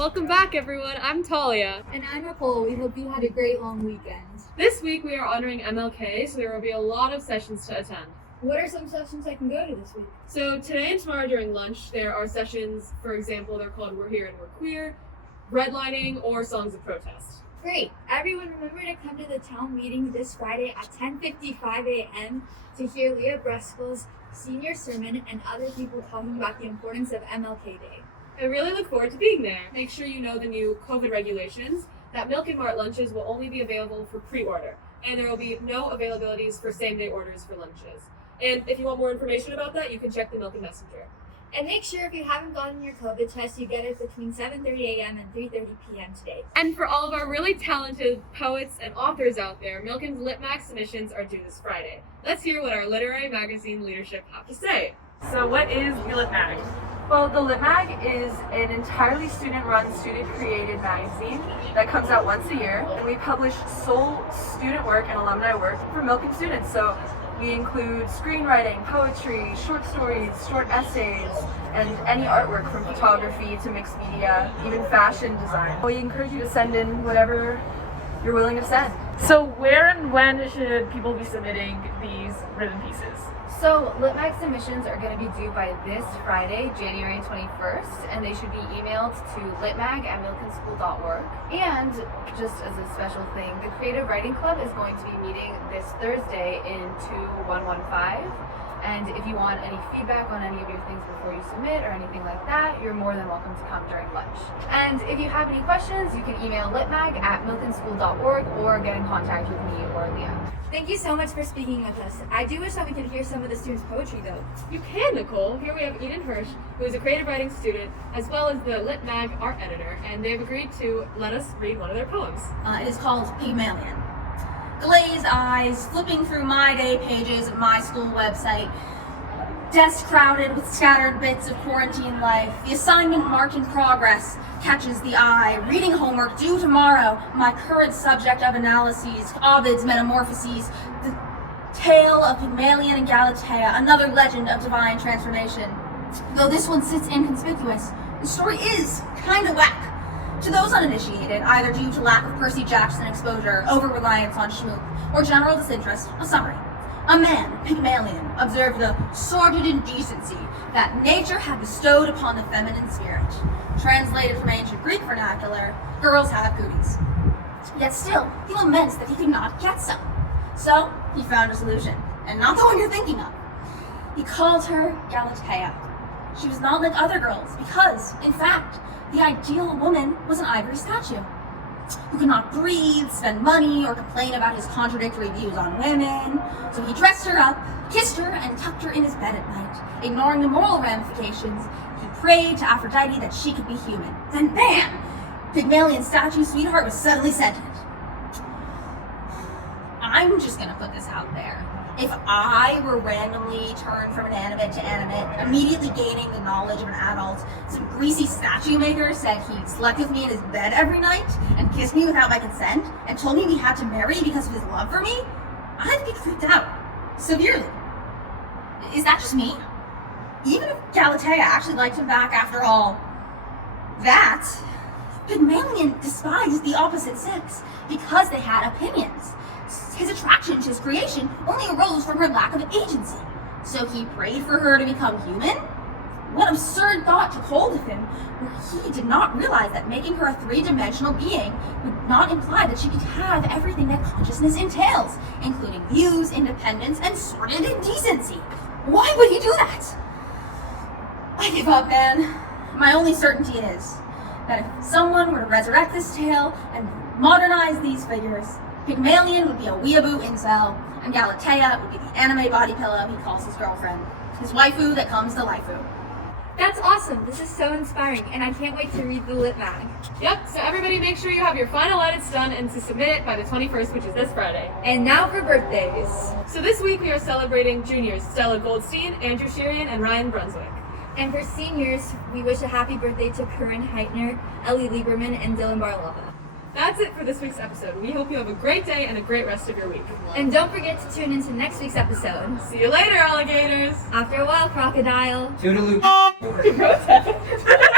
Welcome back, everyone. I'm Talia. And I'm Nicole. We hope you had a great long weekend. This week we are honoring MLK, so there will be a lot of sessions to attend. What are some sessions I can go to this week? So today and tomorrow during lunch, there are sessions, for example, they're called We're Here and We're Queer, Redlining, or Songs of Protest. Great. Everyone remember to come to the town meeting this Friday at 10:55 a.m. to hear Leah Breskal's senior sermon and other people talking about the importance of MLK Day. I really look forward to being there. Make sure you know the new COVID regulations, that Milken Mart lunches will only be available for pre-order, and there will be no availabilities for same-day orders for lunches. And if you want more information about that, you can check the Milken Messenger. And make sure if you haven't gotten your COVID test, you get it between 7:30 a.m. and 3:30 p.m. today. And for all of our really talented poets and authors out there, Milken's LitMag submissions are due this Friday. Let's hear what our literary magazine leadership have to say. So what is the LitMag? Well, the LitMag is an entirely student-run, student-created magazine that comes out once a year, and we publish sole student work and alumni work for Milken students. So we include screenwriting, poetry, short stories, short essays, and any artwork from photography to mixed media, even fashion design. We encourage you to send in whatever you're willing to send. So where and when should people be submitting these written pieces? So LitMag submissions are going to be due by this Friday, January 21st, and they should be emailed to litmag@milkenschool.org. And just as a special thing, the Creative Writing Club is going to be meeting this Thursday in 2115. And if you want any feedback on any of your things before you submit or anything like that, you're more than welcome to come during lunch. And if you have any questions, you can email litmag@milkenschool.org or get in contact with me or Leah. Thank you so much for speaking with us. I do wish that we could hear some of the students' poetry, though. You can, Nicole. Here we have Eden Hirsch, who is a creative writing student, as well as the LitMag art editor, and they've agreed to let us read one of their poems. It is called Pygmalion. Glazed eyes, flipping through my day pages of my school website. Desk crowded with scattered bits of quarantine life. The assignment marked in progress catches the eye. Reading homework due tomorrow. My current subject of analyses. Ovid's Metamorphoses. The tale of Pygmalion and Galatea. Another legend of divine transformation. Though this one sits inconspicuous, the story is kinda whack. To those uninitiated, either due to lack of Percy Jackson exposure, over-reliance on schmoop, or general disinterest, a summary. A man, Pygmalion, observed the sordid indecency that nature had bestowed upon the feminine spirit. Translated from ancient Greek vernacular, girls have cooties. Yet still, he laments that he could not get some. So, he found a solution, and not the one you're thinking of. He called her Galatea. She was not like other girls, because, in fact, the ideal woman was an ivory statue who could not breathe, spend money, or complain about his contradictory views on women. So he dressed her up, kissed her, and tucked her in his bed at night. Ignoring the moral ramifications, he prayed to Aphrodite that she could be human. Then bam! Pygmalion's statue sweetheart was suddenly sentient. I'm just gonna put this out there. If I were randomly turned from inanimate to animate, immediately gaining the knowledge of an adult, some greasy statue maker said he slept with me in his bed every night and kissed me without my consent and told me we had to marry because of his love for me, I'd be freaked out. Severely. Is that just me? Even if Galatea actually liked him back after all that, Pygmalion despised the opposite sex because they had opinions. His attraction to his creation only arose from her lack of agency. So he prayed for her to become human? What absurd thought took hold of him, where he did not realize that making her a three-dimensional being would not imply that she could have everything that consciousness entails, including views, independence, and sordid indecency. Why would he do that? I give up, man. My only certainty is that if someone were to resurrect this tale and modernize these figures, Pygmalion would be a weeaboo incel, and Galatea would be the anime body pillow he calls his girlfriend. His waifu that comes to lifeu. That's awesome. This is so inspiring, and I can't wait to read the LitMag. Yep, so everybody make sure you have your final edits done and to submit it by the 21st, which is this Friday. And now for birthdays. So this week we are celebrating juniors Stella Goldstein, Andrew Sherian, and Ryan Brunswick. And for seniors, we wish a happy birthday to Corinne Heitner, Ellie Lieberman, and Dylan Barlova. That's it for this week's episode. We hope you have a great day and a great rest of your week. And don't forget to tune into next week's episode. See you later, alligators! After a while, crocodile. Toodaloo. Rotem.